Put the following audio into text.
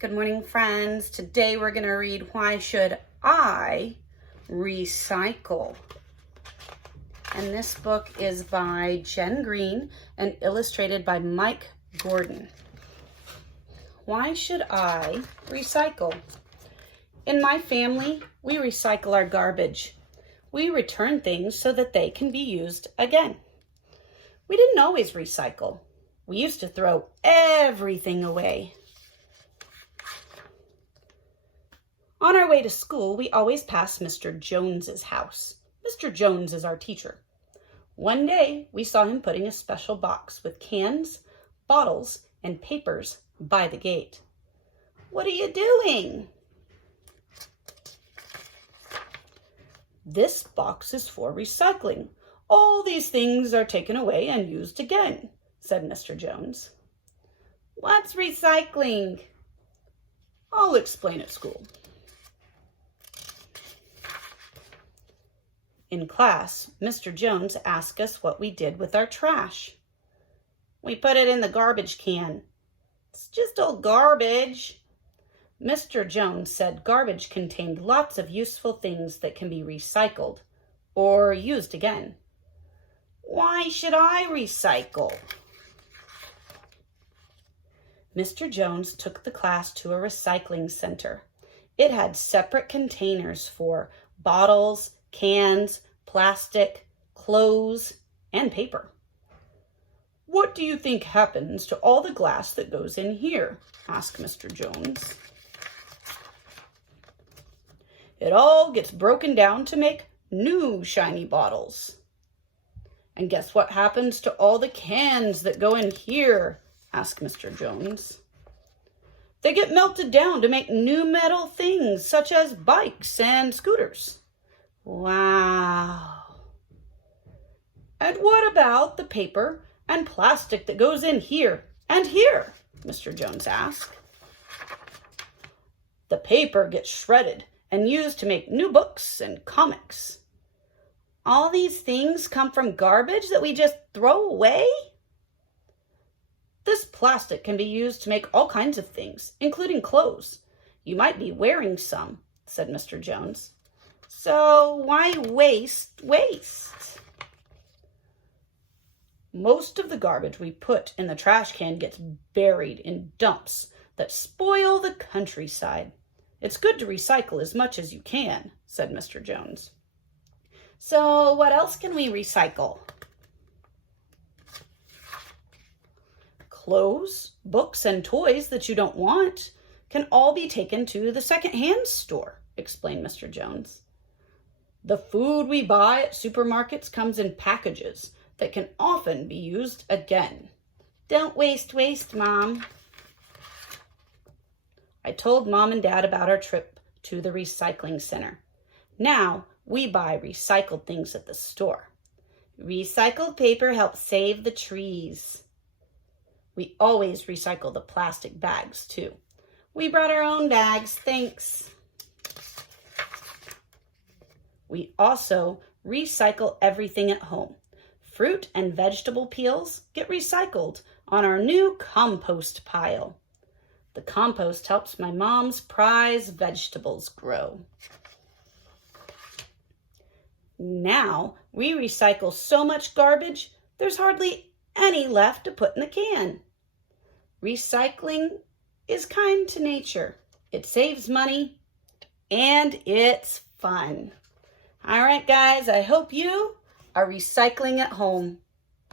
Good morning, friends. Today we're going to read Why Should I Recycle? And this book is by Jen Green and illustrated by Mike Gordon. Why should I recycle? In my family, we recycle our garbage. We return things so that they can be used again. We didn't always recycle. We used to throw everything away. On our way to school, we always passed Mr. Jones's house. Mr. Jones is our teacher. One day, we saw him putting a special box with cans, bottles, and papers by the gate. "What are you doing?" "This box is for recycling. All these things are taken away and used again," said Mr. Jones. "What's recycling?" "I'll explain at school." In class, Mr. Jones asked us what we did with our trash. "We put it in the garbage can." "It's just old garbage." Mr. Jones said garbage contained lots of useful things that can be recycled or used again. "Why should I recycle?" Mr. Jones took the class to a recycling center. It had separate containers for bottles, cans, plastic, clothes, and paper. "What do you think happens to all the glass that goes in here?" asked Mr. Jones. "It all gets broken down to make new shiny bottles." "And guess what happens to all the cans that go in here?" asked Mr. Jones. "They get melted down to make new metal things such as bikes and scooters." "Wow." "And what about the paper and plastic that goes in here and here?" Mr. Jones asked. "The paper gets shredded and used to make new books and comics." "All these things come from garbage that we just throw away?" "This plastic can be used to make all kinds of things, including clothes. You might be wearing some," said Mr. Jones. "So why waste? Most of the garbage we put in the trash can gets buried in dumps that spoil the countryside. It's good to recycle as much as you can," said Mr. Jones. "So what else can we recycle?" "Clothes, books, and toys that you don't want can all be taken to the secondhand store," explained Mr. Jones. "The food we buy at supermarkets comes in packages that can often be used again." "Don't waste, Mom." I told Mom and Dad about our trip to the recycling center. Now we buy recycled things at the store. "Recycled paper helps save the trees." We always recycle the plastic bags too. "We brought our own bags, thanks." We also recycle everything at home. Fruit and vegetable peels get recycled on our new compost pile. The compost helps my mom's prized vegetables grow. Now we recycle so much garbage, there's hardly any left to put in the can. Recycling is kind to nature. It saves money and it's fun. All right, guys, I hope you are recycling at home.